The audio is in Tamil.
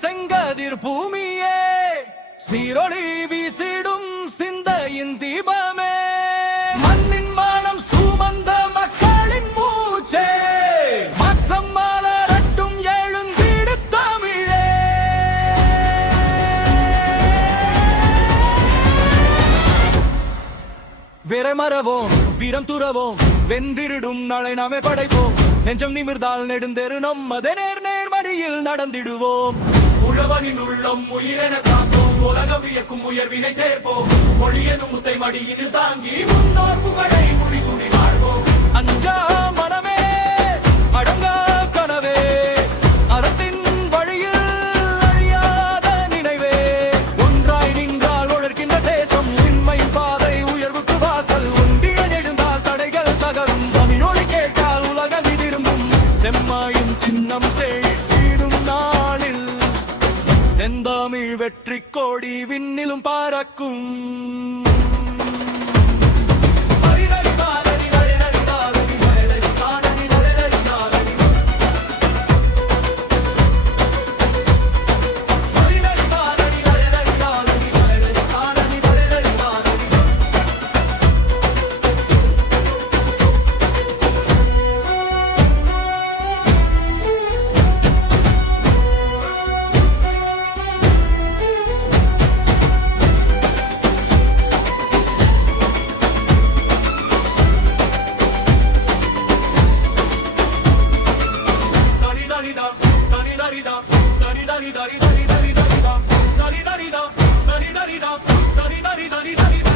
செங்கதிர் பூமியே சீரொளி வீசிடும் சிந்தையின் தீபமே மண்ணின் மானம் சுமந்த மக்களின் மூச்சே மாற்றம் மலரட்டும் எழுந்திடு தமிழே விரைமறவோம் வீரம் துறவோம் வென்றிடும் நாளை நாமே படைப்போம் நெஞ்சம் நிமிர்ந்தால் நெடுந்தெரு நம்மதே நேர்மடியில் நடந்திடுவோம் உழவனின் உள்ளம் உயிரென காப்போம் உலகம் வியக்கும் உயர்வினை சேர்ப்போம் மொழியனும் முத்தை மடியில் தாங்கி முன்னோர் புகழை முடிசூடி வாழ்வோம் அஞ்சா மனமே அடங்கா கனவே அறத்தின் வழியில் அழியாத நினைவே ஒன்றாய் நின்றால் உழற்கின்ற தேசம் உண்மை பாதை உயர்வுக்கு வாசல் ஒன்றில் எழுந்தால் தடைகள் தகரும் தமிழொலி கேட்டால் உலகம் திரும்பும் செம்மாயின் சின்னம் செழித்திடும் நாளில் செந்தமிழ் வெற்றி கோடி விண்ணிலும் பறக்கும் dari dari dari dari dari dari dari dari dari dari dari dari